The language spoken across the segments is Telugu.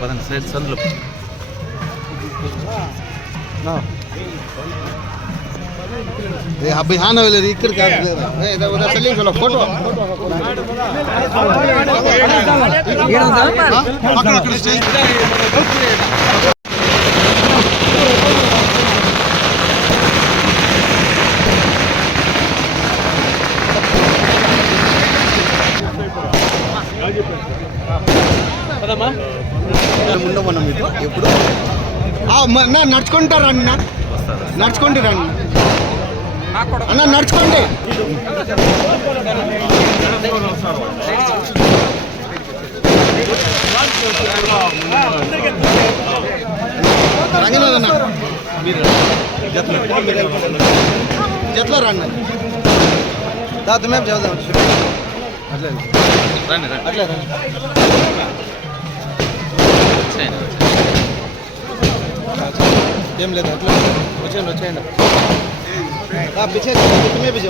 పదండి సైడ్ సందులో अभी हाँ ना इकर का चलो फोटो అక్కడ అక్కడ స్టేజ్ ఆ, మ- నా నడుచుకుంటా రండి నా నడుచుకుంటూ రండి అన్న నడుచుకోండి. రంగనాథ్ అన్న. జట్లో రండి దా మేము చదువుదాం అట్లే రండి రండి అట్లే రండి ఏం లేదు అట్లా వచ్చేయండి వచ్చేయండి. పిచ్చే మే పిచ్చే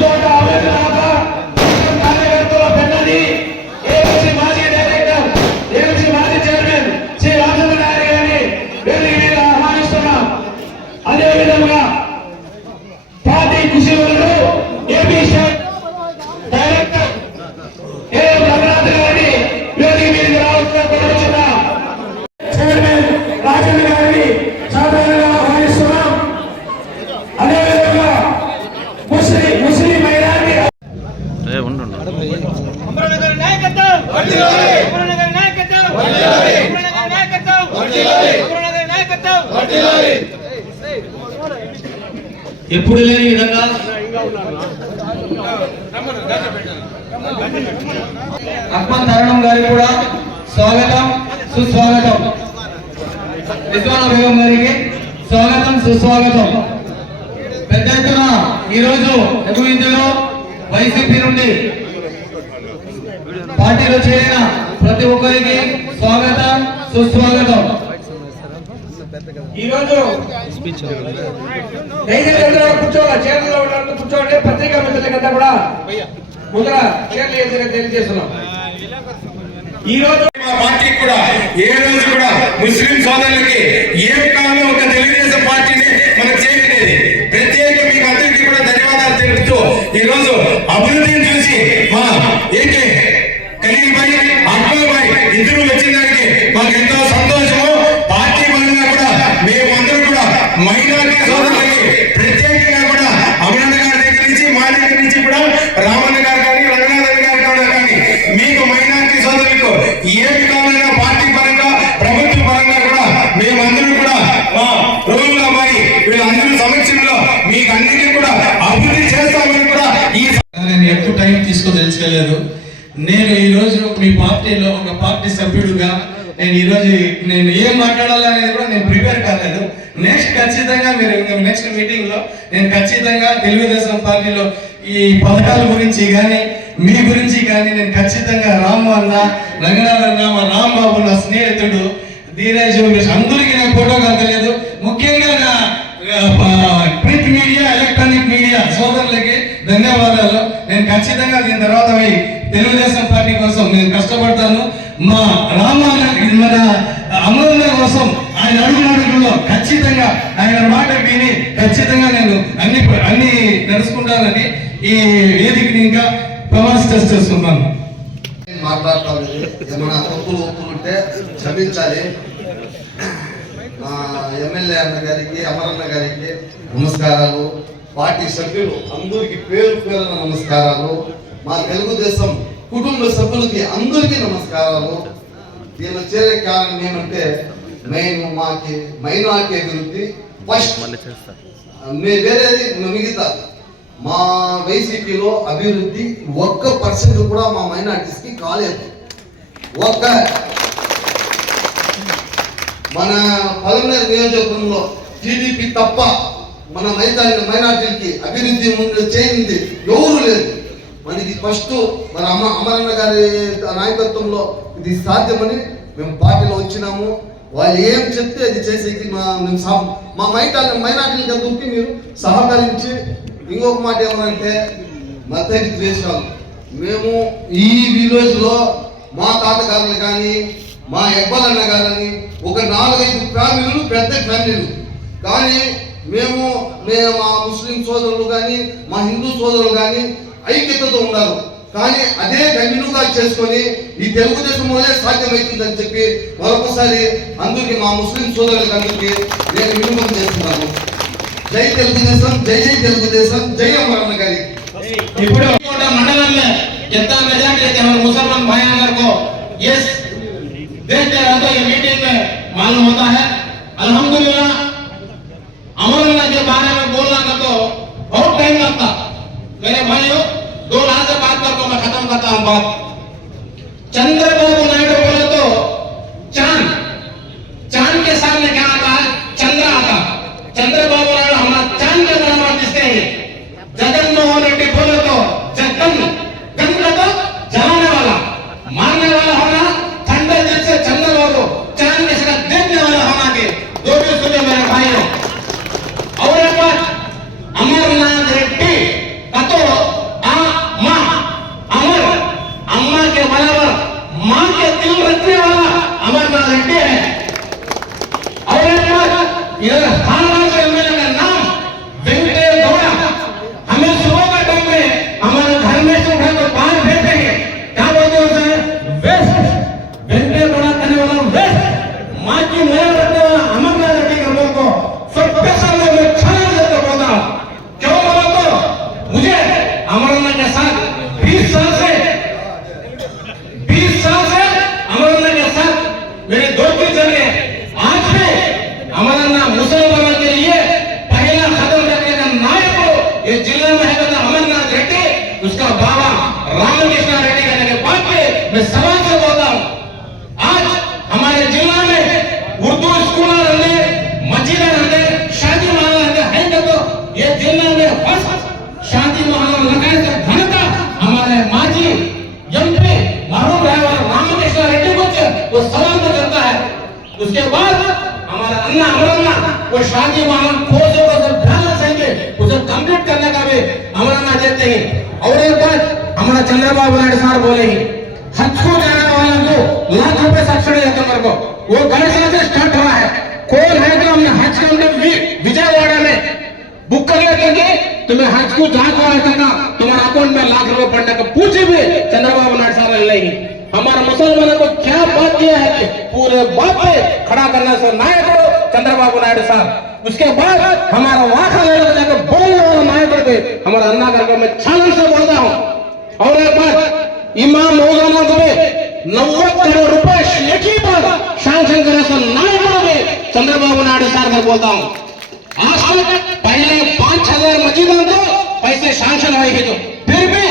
দলটা হবে না రిజ్వానా బేగం గారికి స్వాగతం సుస్వాగతం. పెద్ద ఎత్తున ఈరోజు ఎగువిందులో వైసీపీ నుండి. పార్టీలో చేరిన ప్రతి ఒక్కరికి స్వాగతం సుస్వాగతం. ఈరోజు కూర్చోవాలి చేతుల్లో ఉన్నట్టు కూర్చోండి. పత్రికా మిత్రులకంతా కూడా ముందర చీరలు తెలియజేస్తున్నాం. ఈ రోజు మా పార్టీ కూడా ఏ రోజు కూడా ముస్లిం సోదరులకి ఏం కావాలో ఒక తెలుగుదేశం పార్టీని మనకు చేయలేదు ప్రత్యేక మీకు అందరికీ కూడా ధన్యవాదాలు తెలుపుతూ ఈ రోజు అభివృద్ధిని చూసి మా ఏకే ఖలీల్ భాయ్ ఇద్దరు వచ్చిన దానికి మాకు ఎంతో సంతోషం. ఎక్కువ తీసుకో తెలుసుకోలేదు. నేను ఈ మీ పార్టీలో ఒక పార్టీ సభ్యుడుగా నేను ఈరోజు నేను ఏం మాట్లాడాలనేది కూడా నేను ప్రిపేర్ కాలేదు. నెక్స్ట్ ఖచ్చితంగా మీరు నెక్స్ట్ మీటింగ్లో నేను ఖచ్చితంగా తెలుగుదేశం పార్టీలో ఈ పథకాల గురించి కానీ మీ గురించి కానీ నేను ఖచ్చితంగా రాము అన్న రంగనాథన్న మా రాంబాబు నా స్నేహితుడు ధీరజ్ అందరికీ నేను ఫోటో కలగలేదు ముఖ్యంగా నా మీడియా సోదరులకి ధన్యవాదాలు. నేను ఖచ్చితంగా దీని తర్వాత పోయి తెలుగుదేశం పార్టీ కోసం నేను కష్టపడతాను. మా రామాన్న మన అమరన్న కోసం ఆయన అడుగు అడుగులో ఖచ్చితంగా ఆయన మాట విని ఖచ్చితంగా నేను అన్ని అన్ని నడుచుకుంటానని ఈ వేదికని ఇంకా ప్రమాణ చేస్తున్నాను. మాట్లాడతాను ఏమైనా తప్పులు ఒప్పులు ఉంటే క్షమించాలి. మా ఎమ్మెల్యే అన్న గారికి అమరన్న గారికి నమస్కారాలు. పార్టీ సభ్యులు అందరికీ పేరు పేరున నమస్కారాలు. మా తెలుగుదేశం కుటుంబ సభ్యులకి అందరికీ నమస్కారాలు. దీని చేరే కారణం ఏమంటే మేము మాకి మైనార్టీ అభివృద్ధి ఫస్ట్. మే- వేరేది మిగతా. మా వైసీపీలో అభివృద్ధి ఒక్క పర్సెంట్ కూడా మా మైనార్టీస్కి కాలేదు. ఒక్క. మన పలమనేరు నియోజకవర్గంలో టీడీపీ తప్ప మన మైదాని మైనార్టీలకి అభివృద్ధి ముందు చేయింది ఎవరు లేదు మనకి ఫస్ట్ మన అమ్మ అమరన్న గారి నాయకత్వంలో ఇది సాధ్యమని మేము పార్టీలో వచ్చినాము. వాళ్ళు ఏం చెప్తే అది చేసేది మా మేము సహ మా మైటా మైనార్టీలకి అందరికి మీరు సహకరించి ఇంకొక మాట ఏమనంటే మతకి ద్వేషాలు. మేము ఈ విలేజ్లో మా తాతగారులు కానీ మా అన్న కానీ ఒక నాలుగైదు ఫ్యామిలీలు పెద్ద ఫ్యామిలీలు. కానీ మేము మేము మా ముస్లిం సోదరులు కానీ మా హిందూ సోదరులు కానీ ఐక్యతతో ఉన్నారు కానీ అదే కంటిన్యూగా చేసుకొని ఈ తెలుగుదేశం వల్లే సాధ్యమవుతుందని చెప్పి మరొకసారి అందరికి మా ముస్లిం సోదరులకు అందరికీ నేను విన్నపం చేస్తున్నాను జై తెలుగుదేశం జై జై తెలుగుదేశం జై అమరన్న గారి ఇప్పుడు कोटा मंडल में जितना मेजॉरिटी है हमारे मुसलमान भाई हमारे को ये देखते रहो तो ये मीटिंग में मालूम होता है अल्हम्दुलिल्लाह चंद्र हैं और हमारा चंद्रबाबू नायडू साहब बोले ही हज को जाने वालों को लाख रुपए सब्सिडी देते मेरे को। वो गणेश से स्टार्ट हुआ है। कौन है तो हमने हज के हमने विजयवाड़ा में बुक कर लेते कि तुम्हें हज को जहाँ को आया था तुम्हारे अकाउंट में लाख रुपए पड़ने का पूछे भी चंद्रबाबू नायडू साहब ने नहीं हमारे मुसलमानों को क्या बात किया है कि पूरे बात पे खड़ा करने से नायक हो चंद्रबाबू नायडू साहब, उसके बाद हमारा वाखा लेकर जाकर बोलने वाला नायक थे हमारा अन्ना करके मैं छालन से बोलता हूँ। और एक बात, इमाम मौलाना को भी नव्वद करोड़ रुपए एक ही बार सैंक्शन करे सो नायक भी चंद्रबाबू नायडू साहब को बोलता हूँ, आज तक पहले पाँच हज़ार मस्जिदों को पैसे सैंक्शन हुए तो फिर भी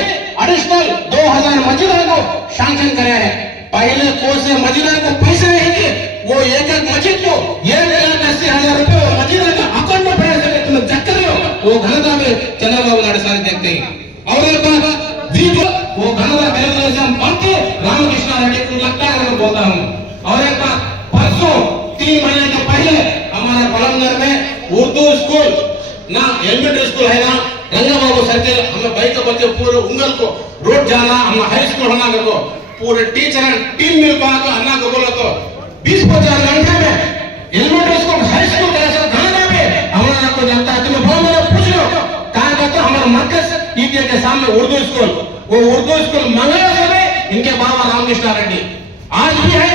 एडिशनल दो हज़ार मस्जिदों को सैंक्शन करे हैं। पहले कोई से मस्जिदों को पैसे नहीं थे वो एक एक मस्जिद को एक लाख अस्सी हजार रुपए वो मस्जिदों का अकाउंट में पैसे के तुम्हें चेक कर लो वो घनता में चंद्रबाबू नायडू साहब देखते हैं और एक बात दीप वो घनता तेलुगुदेशम पार्टी रामकृष्ण रेड्डी को लगता है मैं बोलता हूँ और एक बात परसों तीन महीने के पहले हमारे पलंगर में उर्दू स्कूल ना एलिमेंट्री स्कूल है ना गंगा बाबू सर्किल हमें बाइक के बच्चे पूरे उंगल को रोड जाना हम हाई स्कूल होना कर को पूरे टीचर एंड टीम मिल पा तो अन्ना को बोला तो 20 पचास घंटे में एलिमेंट्री स्कूल हाई स्कूल कैसे घाना पे हमारा को जानता है तुम्हें बहुत मेरा पूछ लो। कहा कहते हमारा मरकज ईटीए के सामने उर्दू स्कूल, वो उर्दू स्कूल मंगला में इनके बाबा रामकृष्ण रेड्डी। आज भी है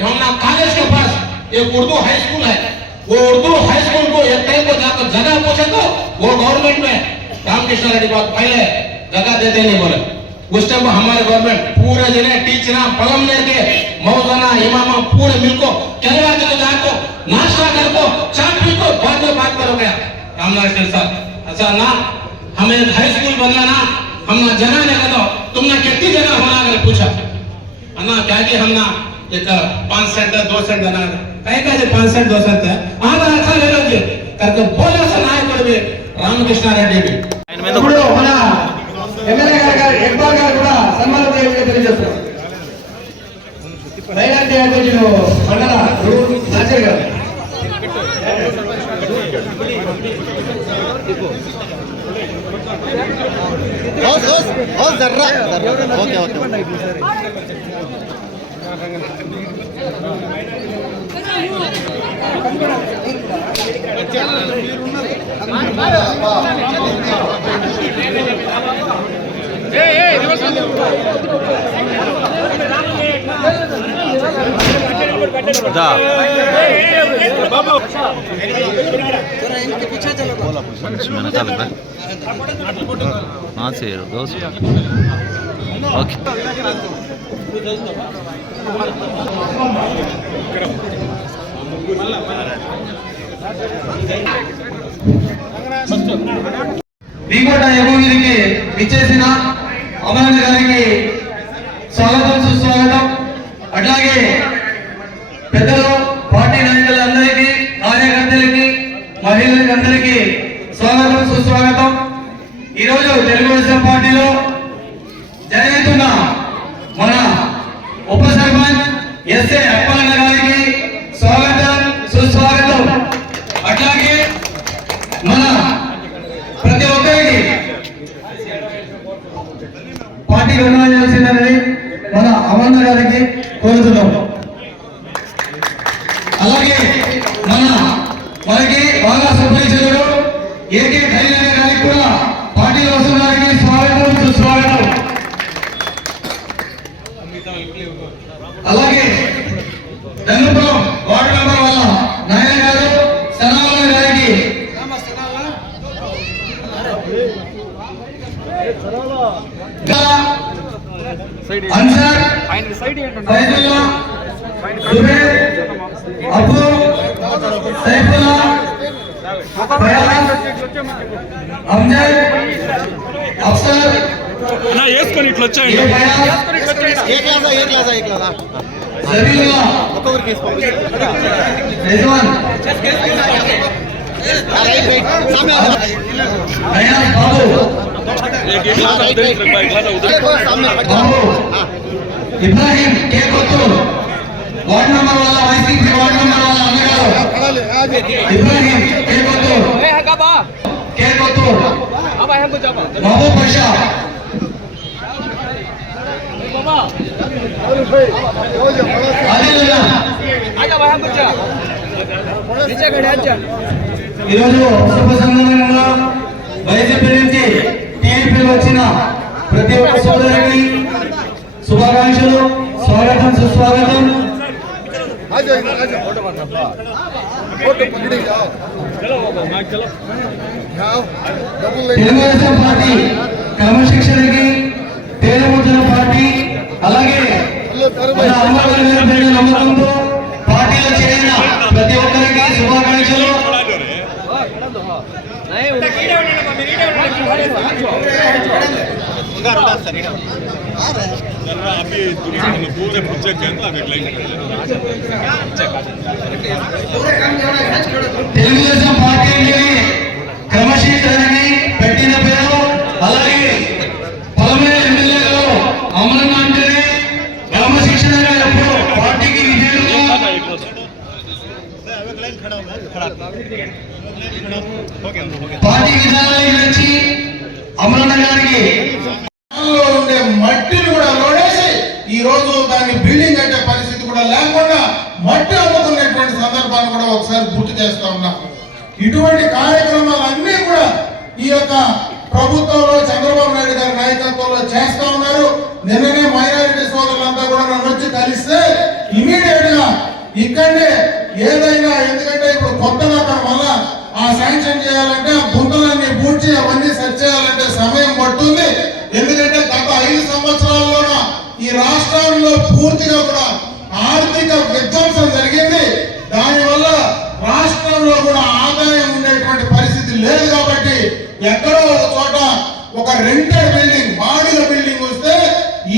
हम कॉलेज के पास एक उर्दू हाई स्कूल है। वो उर्दू हाई स्कूल को एक टाइम को जाकर जगह पूछे तो वो गवर्नमेंट में रामकृष्ण रेड्डी को पहले जगह देते नहीं बोले। उस टाइम हमारे गवर्नमेंट पूरे ज़िले टीचर पलम लेके मौजाना इमामा पूरे मिलको केरला के जाको नाश्ता करको चाय पी को बाद में बात करो गया। रामनाथ सर अच्छा ना हमें हाई स्कूल बनना ना हम ना जगह नहीं दो तुमने कितनी जगह होना अगर पूछा? अन्ना क्या कि हम ना एक पाँच सेंट दो सेंट देना कहीं कहीं पाँच सेंट दो सेंट है आधा अच्छा ले लो जी। करके बोला सा नाय पड़वे रामकृष्ण रेड्डी भी। ఎమ్మెల్యే గారు గారు ఇక్బాల్ గారు కూడా సన్మానం చేయాలని తెలియజేస్తున్నారు. మైనార్టీ అధ్యక్షులు మండల నాచర్ గారు. Okay okay. దా కొంచెం వెనకాల చేయరు దోశ ఓకే దీకోట యమగిరికి ఇచ్చేసిన అమరాజు గారికి స్వాగతం సుస్వాగతం. అట్లాగే పెద్దలు పార్టీ నాయకులందరికీ కార్యకర్తలకి మహిళలకి అందరికీ స్వాగతం సుస్వాగతం. ఈరోజు తెలుగుదేశం పార్టీలో జరుగుతున్న మన ఉప సర్పంచ్ ఎస్ఏ అప్పల సైఫుల్లా ఫయాజ్ అమ్జద్ అఫ్సర్ నా వేసుకొని ఇట్లా వచ్చాయండి ఏ ఫయాజ్ ఏ క్లాసా ఏ క్లాసా ఏ క్లాసా జబీల్లా ఒక్కొక్కరికి వేసి పంపించు. రిజ్వాన్ ఆ, right right Samya Ayan Babu right right Samya Babu Ibrahim కే కొత్తూరు వార్డు నంబర్ వల్ల వైసీపీ వార్డు నంబర్ వల్ల అన్నగారు. ఇబ్రాహిం కే కొత్తూరు కే కొత్తూరు మహబూబ్ పాషా ఈరోజు శుభ సందర్భంలో వైసీపీ నుంచి టీడీపీలో వచ్చిన ప్రతి ఒక్క సోదరుడికి శుభాకాంక్షలు స్వాగతం సుస్వాగతం. తెలుగుదేశం పార్టీ క్రమశిక్షణకి తేలిముద్ర పార్టీ అలాగే మన అమ్మగారి మీద పెరిగిన నమ్మకంతో పార్టీలో చేరిన ప్రతి ఒక్కరికి శుభాకాంక్షలు తెలుగుదేశం పార్టీకి క్రమశిక్షణని పెట్టిన పేరు అలాగే పలమే ఎమ్మెల్యేలు అమరణ అంటే క్రమశిక్షణగా ఎప్పుడు పార్టీకి విజయులుగా పార్టీ విధానానికి నచ్చి అమరన్న గారికి ఉండే మట్టిని కూడా లోడేసి ఈ రోజు దాన్ని బిల్డింగ్ కట్టే పరిస్థితి కూడా లేకుండా మట్టి అమ్ముతున్నటువంటి సందర్భాన్ని కూడా ఒకసారి గుర్తు చేస్తా ఉన్నాం. ఇటువంటి కార్యక్రమాలన్నీ కూడా ఈ యొక్క ప్రభుత్వంలో చంద్రబాబు నాయుడు గారి నాయకత్వంలో చేస్తా ఉన్నారు. నిన్ననే మైనారిటీ సోదరులంతా కూడా నన్ను వచ్చి కలిస్తే ఇమీడియట్గా ఇక్కడే ఏదైనా ఎందుకంటే ఇప్పుడు కొత్తగా అక్కడ వల్ల ఆ శాంక్షన్ చేయాలంటే ఆ గుంతలన్నీ పూడ్చి అవన్నీ సెట్ చేయాలంటే సమయం పడుతుంది. ఎందుకంటే గత ఐదు సంవత్సరాల్లో ఈ రాష్ట్రంలో పూర్తిగా కూడా ఆర్థిక విధ్వంసం జరిగింది. దానివల్ల రాష్ట్రంలో కూడా ఆదాయం ఉండేటువంటి పరిస్థితి లేదు కాబట్టి ఎక్కడో ఒక చోట ఒక రెంటెడ్ బిల్డింగ్ బాడిగ బిల్డింగ్ వస్తే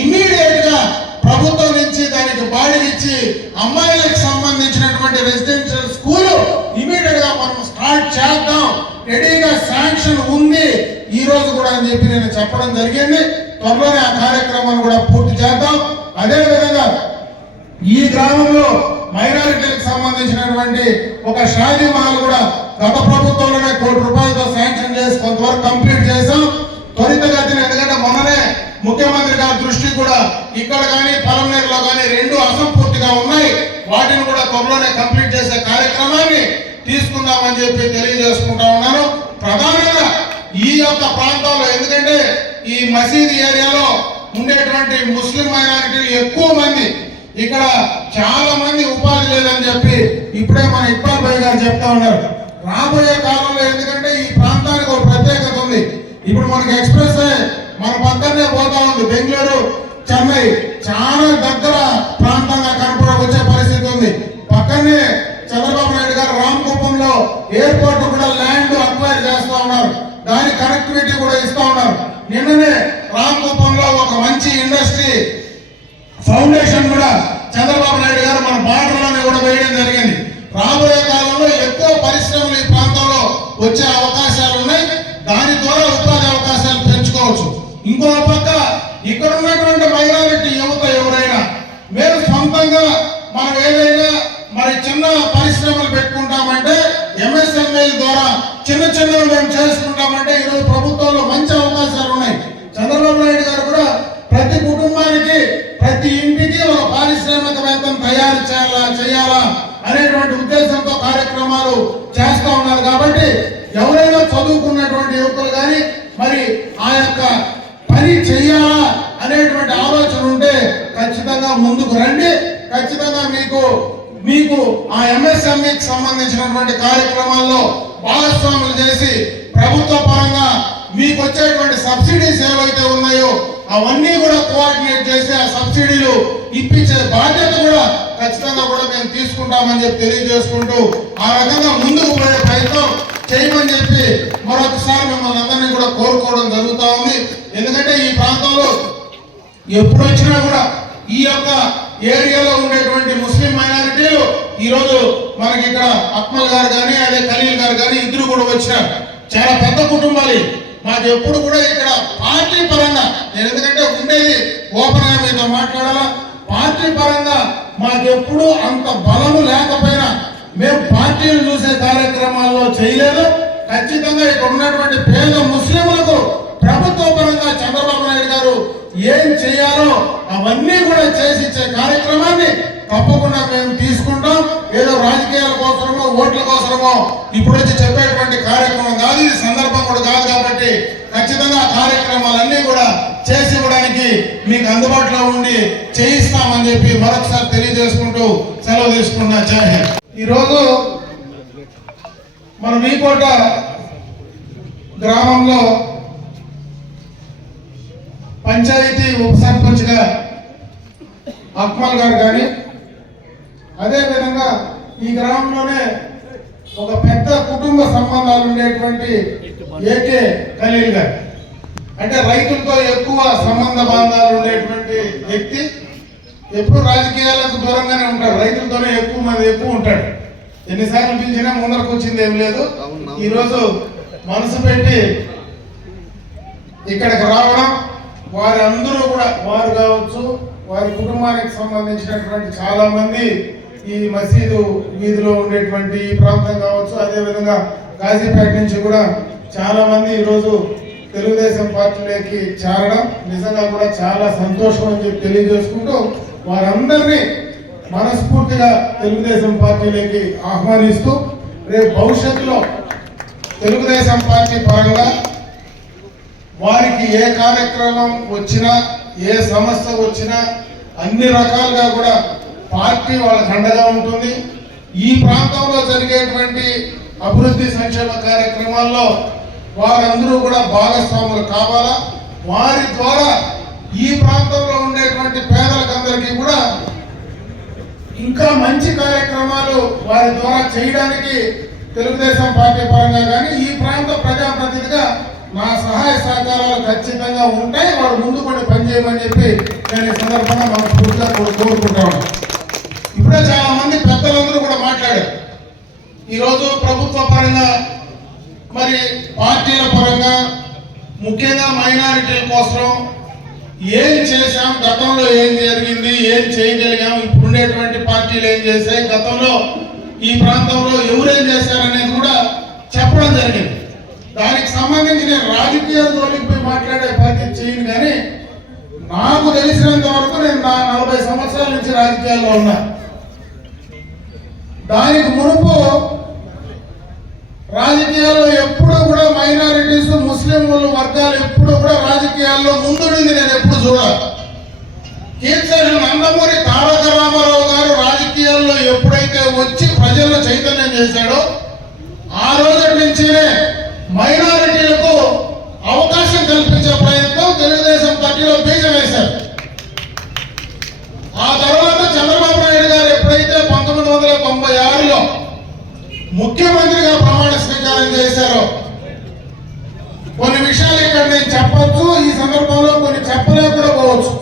ఇమీడియట్గా ప్రభుత్వం నుంచి దానికి బాడిగ ఇచ్చి అమ్మాయిలకు సంబంధించినటువంటి రెసిడెన్షియల్ స్కూల్ ఇమీడియట్గా మనం స్టార్ట్ చేద్దాం. రెడీగా శాంక్షన్ ఉంది. ఈ రోజు కూడా అని చెప్పి నేను చెప్పడం జరిగింది. త్వరలోనే ఆ కార్యక్రమాన్ని కూడా పూర్తి చేద్దాం. అదే విధంగా ఈ గ్రామంలో మైనారిటీలకు సంబంధించినటువంటి ఒక షాదీ మహల్ కూడా గత ప్రభుత్వంలోనే కోటి రూపాయలతో శాంక్షన్ చేసి కొంతవరకు కంప్లీట్ చేశాం. త్వరితగతిన ఎందుకంటే మొన్ననే ముఖ్యమంత్రి గారి దృష్టి కూడా ఇక్కడ కానీ పలమనేరులో కానీ రెండు అసంపూర్తిగా ఉన్నాయి. వాటిని కూడా త్వరలోనే కంప్లీట్ చేసే కార్యక్రమాన్ని తీసుకుందామని చెప్పి తెలియజేసుకుంటా ఉన్నాను. ప్రధానంగా ఈ యొక్క ప్రాంతంలో ఎందుకంటే ఈ మసీద్ ఏరియాలో ఉండేటువంటి ముస్లిం మైనారిటీ ఎక్కువ మంది. ఇక్కడ చాలా మంది ఉపాధి లేదని చెప్పి ఇప్పుడే మన ఇక్బాల్ భాయ్ గారు చెప్తా ఉన్నారు. రాబోయే కాలంలో ఎందుకంటే ఈ ప్రాంతానికి ఒక ప్రత్యేకత ఉంది. ఇప్పుడు మనకి ఎక్స్ప్రెస్ మన పక్కనే పోతా ఉంది. బెంగళూరు చెన్నై చాలా దగ్గర ప్రాంతంగా కనపడ వచ్చే పరిస్థితి ఉంది. పక్కనే చంద్రబాబు నాయుడు గారు రామకుప్పంలో ఎయిర్పోర్ట్ కూడా ల్యాండ్ అక్వైర్ చేస్తా ఉన్నారు దాని కనెక్టివిటీ కూడా ఇస్తా ఉన్నారు. నిన్ననే రామకుప్పంలో ఒక మంచి ఇండస్ట్రీ ఫౌండేషన్ కూడా చంద్రబాబు నాయుడు గారు మన బార్డర్లోనే కూడా వేయడం జరిగింది. రాబోయే కాలంలో ఎక్కువ పరిశ్రమలు ఈ ప్రాంతంలో వచ్చే అవకాశాలు ఉన్నాయి. దాని ద్వారా ఉపాధి అవకాశాలు పెంచుకోవచ్చు. ఇంకో చేసుకుంటామంటే ఈరోజు ప్రభుత్వంలో మంచి అవకాశాలు ఉన్నాయి. చంద్రబాబు నాయుడు గారు కూడా ప్రతి కుటుంబానికి ప్రతి ఇంటికి ఒక పారిశ్రామికవేత్తను తయారు చేయాలా చేయాలా అనేటువంటి ఉద్దేశంతో కార్యక్రమాలు చేస్తూ ఉన్నారు. కాబట్టి ఎవరైనా చదువుకున్నటువంటి యువకులు కానీ మరి ఆ యొక్క పని చేయాలా అనేటువంటి ఆలోచన ఉంటే ఖచ్చితంగా ముందుకు రండి. ఖచ్చితంగా మీకు మీకు ఆ ఎంఎస్ఎంఈకి సంబంధించినటువంటి కార్యక్రమాల్లో భాగస్వాములు చేసి ప్రభుత్వ పరంగా మీకు వచ్చేటువంటి సబ్సిడీస్ ఏవైతే ఉన్నాయో అవన్నీ కూడా కోఆర్డినేట్ చేసి ఆ సబ్సిడీలు ఇప్పించే బాధ్యత కూడా ఖచ్చితంగా కూడా మేము తీసుకుంటామని చెప్పి తెలియజేసుకుంటూ ఆ రకంగా ముందుకు పోయే ప్రయత్నం చేయమని చెప్పి మరొకసారి మిమ్మల్ని అందరినీ కూడా కోరుకోవడం జరుగుతూ ఉంది. ఎందుకంటే ఈ ప్రాంతంలో ఎప్పుడు వచ్చినా కూడా ఈ యొక్క ఏరియాలో ఉండేటువంటి ముస్లిం మైనారిటీలు ఈరోజు మనకి ఇక్కడ అక్మల్ గారు కానీ అదే ఖలీల్ గారు కానీ ఇద్దరు కూడా వచ్చినారు. చాలా పెద్ద కుటుంబాలు. మాకు ఎప్పుడు కూడా ఇక్కడ పార్టీ పరంగా నేను ఎందుకంటే ఉండేది ఓపెన్గా మీతో మాట్లాడాలా? పార్టీ పరంగా మాకు ఎప్పుడు అంత బలము లేకపోయినా మేము పార్టీలు చూసే కార్యక్రమాల్లో చేయలేదు. ఖచ్చితంగా ఇక్కడ ఉన్నటువంటి పేద ముస్లింలకు ప్రభుత్వ పరంగా చంద్రబాబు నాయుడు గారు ఏం చేయాలో అవన్నీ కూడా చేసి ఇచ్చే కార్యక్రమాన్ని తప్పకుండా మేము తీసుకుంటాం. ఏదో రాజకీయాల కోసమో ఓట్ల కోసమో ఇప్పుడు వచ్చి చెప్పేటువంటి కార్యక్రమం కాదు ఇది సందర్భం కూడా కాదు కాబట్టి ఖచ్చితంగా కార్యక్రమాలన్నీ కూడా చేసి ఇవ్వడానికి మీకు అందుబాటులో ఉండి చేయిస్తామని చెప్పి మరొకసారి తెలియజేసుకుంటూ సెలవు తీసుకున్నా. జయ ఈరోజు మన మీకోట గ్రామంలో పంచాయతీ ఉప సర్పంచ్గా అక్మల్ గారు కానీ అదే విధంగా ఈ గ్రామంలోనే ఒక పెద్ద కుటుంబ సంబంధాలు ఉండేటువంటి ఏకే ఖలీల్ గారు. అంటే రైతులతో ఎక్కువ సంబంధ బాంధాలు ఉండేటువంటి వ్యక్తి. ఎప్పుడు రాజకీయాలకు దూరంగానే ఉంటాడు. రైతులతోనే ఎక్కువ మంది ఎక్కువ ఉంటాడు. ఎన్నిసార్లు పిలిచినా ముందరకు వచ్చింది ఏం లేదు. ఈ రోజు మనసు పెట్టి ఇక్కడికి రావడం వారి అందరూ కూడా వారు కావచ్చు వారి కుటుంబానికి సంబంధించినటువంటి చాలా మంది ఈ మసీదు వీధిలో ఉండేటువంటి ఈ ప్రాంతం కావచ్చు అదేవిధంగా గాజీపేట నుంచి కూడా చాలా మంది ఈరోజు తెలుగుదేశం పార్టీలోకి చేరడం నిజంగా కూడా చాలా సంతోషం అని చెప్పి తెలియజేసుకుంటూ వారందరినీ మనస్ఫూర్తిగా తెలుగుదేశం పార్టీలోకి ఆహ్వానిస్తూ రేపు భవిష్యత్తులో తెలుగుదేశం పార్టీ పరంగా వారికి ఏ కార్యక్రమం వచ్చినా ఏ సమస్య వచ్చినా అన్ని రకాలుగా కూడా పార్టీ వాళ్ళకి అండగా ఉంటుంది. ఈ ప్రాంతంలో జరిగేటువంటి అభివృద్ధి సంక్షేమ కార్యక్రమాల్లో వారందరూ కూడా భాగస్వాములు కావాలా? వారి ద్వారా ఈ ప్రాంతంలో ఉండేటువంటి పేదలకందరికీ కూడా ఇంకా మంచి కార్యక్రమాలు వారి ద్వారా చేయడానికి తెలుగుదేశం పార్టీ పరంగా కానీ ఈ ప్రాంత ప్రజాప్రతినిధిగా నా సహాయ సహకారాలు ఖచ్చితంగా ఉంటాయి. వాడు ముందు కూడా పనిచేయమని చెప్పి నేను ఈ సందర్భంగా మనం పూర్తిగా కోరుకుంటా ఇప్పుడే చాలా మంది పెద్దలందరూ కూడా మాట్లాడారు. ఈరోజు ప్రభుత్వ పరంగా మరి పార్టీల పరంగా ముఖ్యంగా మైనారిటీల కోసం ఏం చేశాం గతంలో ఏం జరిగింది ఏం చేయగలిగాం ఇప్పుడు ఉండేటువంటి పార్టీలు ఏం చేశాయి గతంలో ఈ ప్రాంతంలో ఎవరేం చేశారనేది కూడా చెప్పడం జరిగింది. దానికి సంబంధించి నేను రాజకీయ జోలికి పోయి మాట్లాడే ప్రయత్నం చేయను కానీ నాకు తెలిసినంత వరకు నేను నా నలభై సంవత్సరాల నుంచి రాజకీయాల్లో ఉన్నా. దానికి మునుపు రాజకీయాల్లో ఎప్పుడూ కూడా మైనారిటీస్ ముస్లింలు వర్గాలు ఎప్పుడూ కూడా రాజకీయాల్లో ముందుండింది నేను ఎప్పుడు చూడాలి కీర్తన నందమూరి తారక రామారావు గారు రాజకీయాల్లో ఎప్పుడైతే వచ్చి ప్రజల్లో చైతన్యం చేశాడో ఆ రోజు నుంచినే మైనారిటీలకు అవకాశం కల్పించే ప్రయత్నం తెలుగుదేశం పార్టీలో బీజం వేశారు. ఆ తర్వాత చంద్రబాబు నాయుడు గారు ఎప్పుడైతే తొంభై ఆరులో ముఖ్యమంత్రిగా ప్రమాణ స్వీకారం చేశారు. కొన్ని విషయాలు ఇక్కడ నేను చెప్పొచ్చు ఈ సందర్భంలో కొన్ని చెప్పలేకపోవచ్చు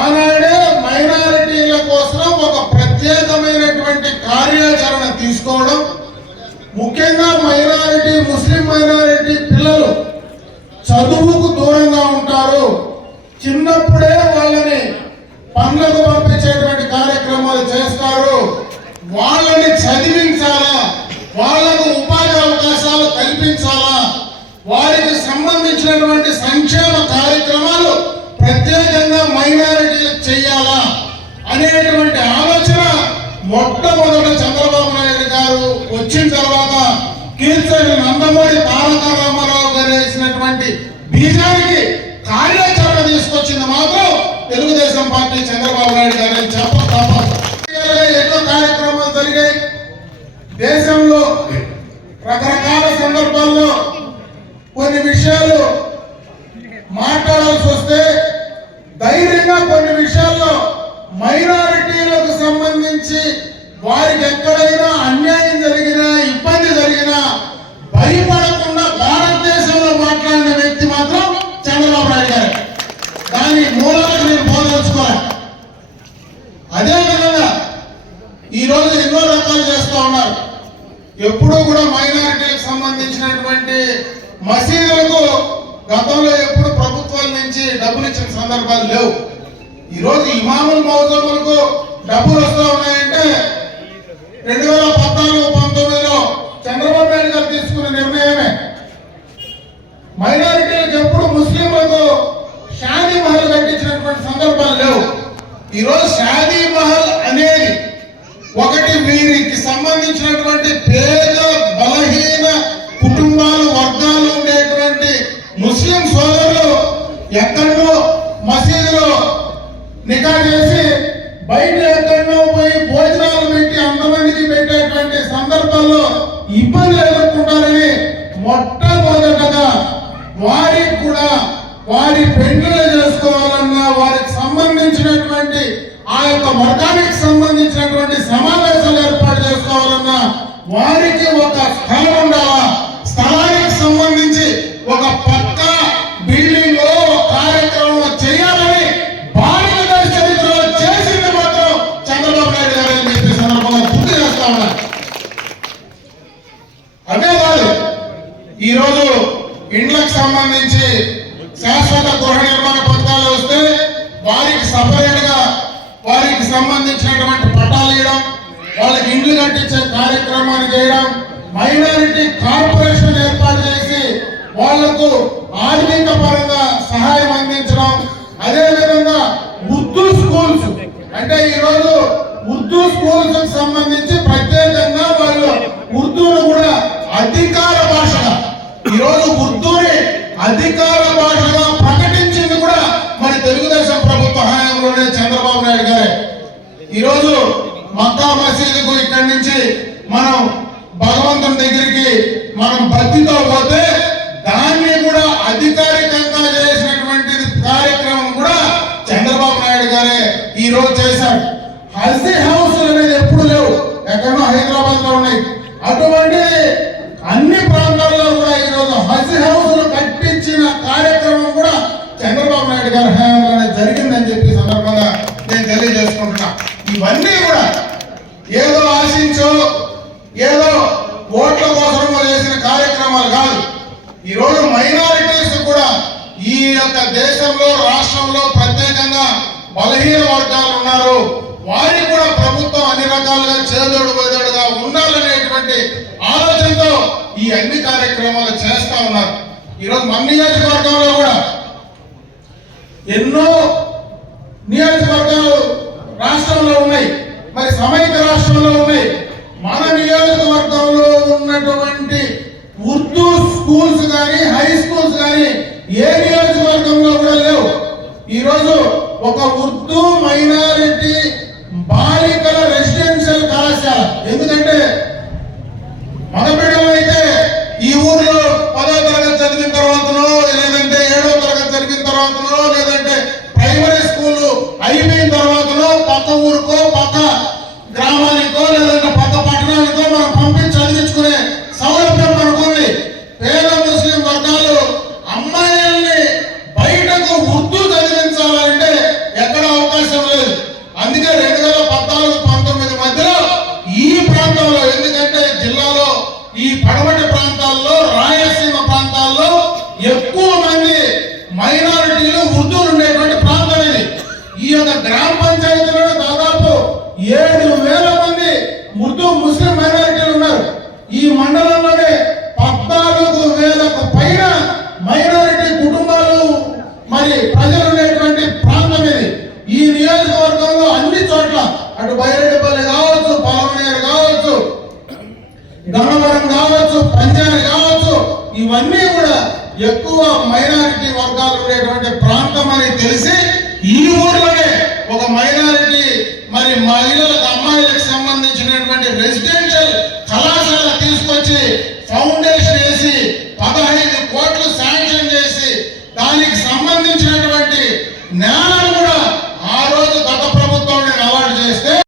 ఆనాడే మైనారిటీల కోసం ఒక ప్రత్యేకమైనటువంటి కార్యాచరణ తీసుకోవడం ముఖ్యంగా మైనారిటీ ముస్లిం మైనారిటీ పిల్లలు చదువుకు దూరంగా ఉంటారు. చిన్నప్పుడే వాళ్ళని పనులకు పంపించేటువంటి కార్యక్రమాలు చేస్తారు. వాళ్ళని చదివించాలా? వాళ్ళకు ఉపాధి అవకాశాలు కల్పించాలా? వారికి సంబంధించినటువంటి సంక్షేమ కార్యక్రమాలు ప్రత్యేకంగా మైనారిటీలకు చేయాలా? అనేటువంటి ఆలోచన మొట్టమొదట చంద్రబాబు నాయుడు గారు వచ్చిన తర్వాత కీర్తన నందమూరి తారక రామారావు గారు వేసినటువంటి బీజానికి కార్యాచరణ తీసుకొచ్చింది మాత్రం తెలుగుదేశం పార్టీ చంద్రబాబు నాయుడు గారు చెప్ప తప్పదు. ఎన్నో కార్యక్రమాలు జరిగాయి దేశంలో రకరకాల సందర్భాల్లో కొన్ని విషయాలు మాట్లాడాల్సి వస్తే ధైర్యంగా కొన్ని విషయాల్లో మైనారిటీలకు సంబంధించి వారికి ఎక్కడైనా అన్యాయం జరిగినా ఇబ్బంది జరిగినా భయపడకుండా భారతదేశంలో మాట్లాడిన వ్యక్తి మాత్రం చంద్రబాబు నాయుడు గారు దాని మూలాలకు నేను పోదలుచుకోవాలి అదే విధంగా ఈ రోజు ఎన్నో రకాలు చేస్తూ ఉన్నారు ఎప్పుడూ కూడా మైనారిటీలకు సంబంధించినటువంటి మసీదులకు గతంలో ఎప్పుడు ప్రభుత్వాల నుంచి డబ్బులు ఇచ్చిన సందర్భాలు లేవు ఈ రోజు ఇమాముల మౌజములకు డబ్బులు వస్తూ ఉన్నాయంటే రెండు వేల పద్నాలుగు పంతొమ్మిదిలో చంద్రబాబు నాయుడు గారు తీసుకున్న నిర్ణయమే మైనారిటీలకు ఎప్పుడు ముస్లింలకు షాదీ మహల్ కట్టించినటువంటి సందర్భాలు లేవు ఈరోజు షాదీ మహల్ అనేది ఒకటి వీరికి సంబంధించినటువంటి పేరు వర్గానికి సంబంధించినటువంటి సమావేశాలు ఏర్పాటు చేసుకోవాలన్నా వారికి ఒక స్థలం ఉండాలా? స్థలానికి సంబంధించి ఒక పక్క బిల్డింగ్లో కార్యక్రమం చేయాలని భారతదేశ చరిత్రలో చేసింది మాత్రం చంద్రబాబు నాయుడు గారు అని చెప్పి సందర్భంగా గుర్తు చేస్తా ఉన్నారు అదే కాదు ఈరోజు ఇండ్లకు సంబంధించి శాశ్వత గృహ నిర్మాణ పథకాలు వస్తే వారికి సపరేట్గా వారికి సంబంధించినటువంటి పట్టాలు ఇవ్వడం వాళ్ళకి ఇండ్లు కట్టించే కార్యక్రమాన్ని చేయడం మైనారిటీ కార్పొరేషన్ ఏర్పాటు చేసి వాళ్ళకు ఆర్థిక పరంగా సహాయం అందించడం అదే విధంగా ఉర్దూ స్కూల్స్. అంటే ఈరోజు ఉర్దూ స్కూల్స్ సంబంధించి ప్రత్యేకంగా వాళ్ళు ఉర్దూను కూడా అధికార భాషగా ఈ రోజు ఉర్దూని అధికార భాషగా ఈరోజు మక్కా మసీదుకు ఇక్కడి నుంచి మనం భగవంతుని దగ్గరికి మనం భక్తితో పోతే మరి సమైక్య రాష్ట్రంలో ఉన్నాయి మన నియోజకవర్గంలో ఉన్నటువంటి ఉర్దూ స్కూల్స్ కానీ హై స్కూల్స్ కానీ ఏ నియోజకవర్గంలో కూడా లేవు. ఈరోజు ఒక ఉర్దూ మైనారిటీ ఎక్కువ మంది మైనారిటీలు వృద్ధులు ఉండేటువంటి ప్రాంతం ఇది. ఈ యొక్క గ్రామ పంచాయతీలో దాదాపు ఏడు వేల మంది ఉర్దూ ముస్లిం మైనారిటీలు ఉన్నారు. ఈ మండలంలోనే పద్నాలుగు వేలకు పైన మైనారిటీ కుటుంబాలు మరి ప్రజలు ఉండేటువంటి ప్రాంతం ఇది. ఈ నియోజకవర్గంలో అన్ని చోట్ల అటు బైరెడ్డిపల్లి కావచ్చు పొలమనేరు కావచ్చు గన్నవరం కావచ్చు పంజాని కావచ్చు ఇవన్నీ కూడా ఎక్కువ మైనారిటీ వర్గాలు ఉండేటువంటి ప్రాంతం అని తెలిసి ఈ ఊర్లోనే ఒక మైనారిటీ మరి మహిళలకు అమ్మాయిలకు సంబంధించినటువంటి రెసిడెంట్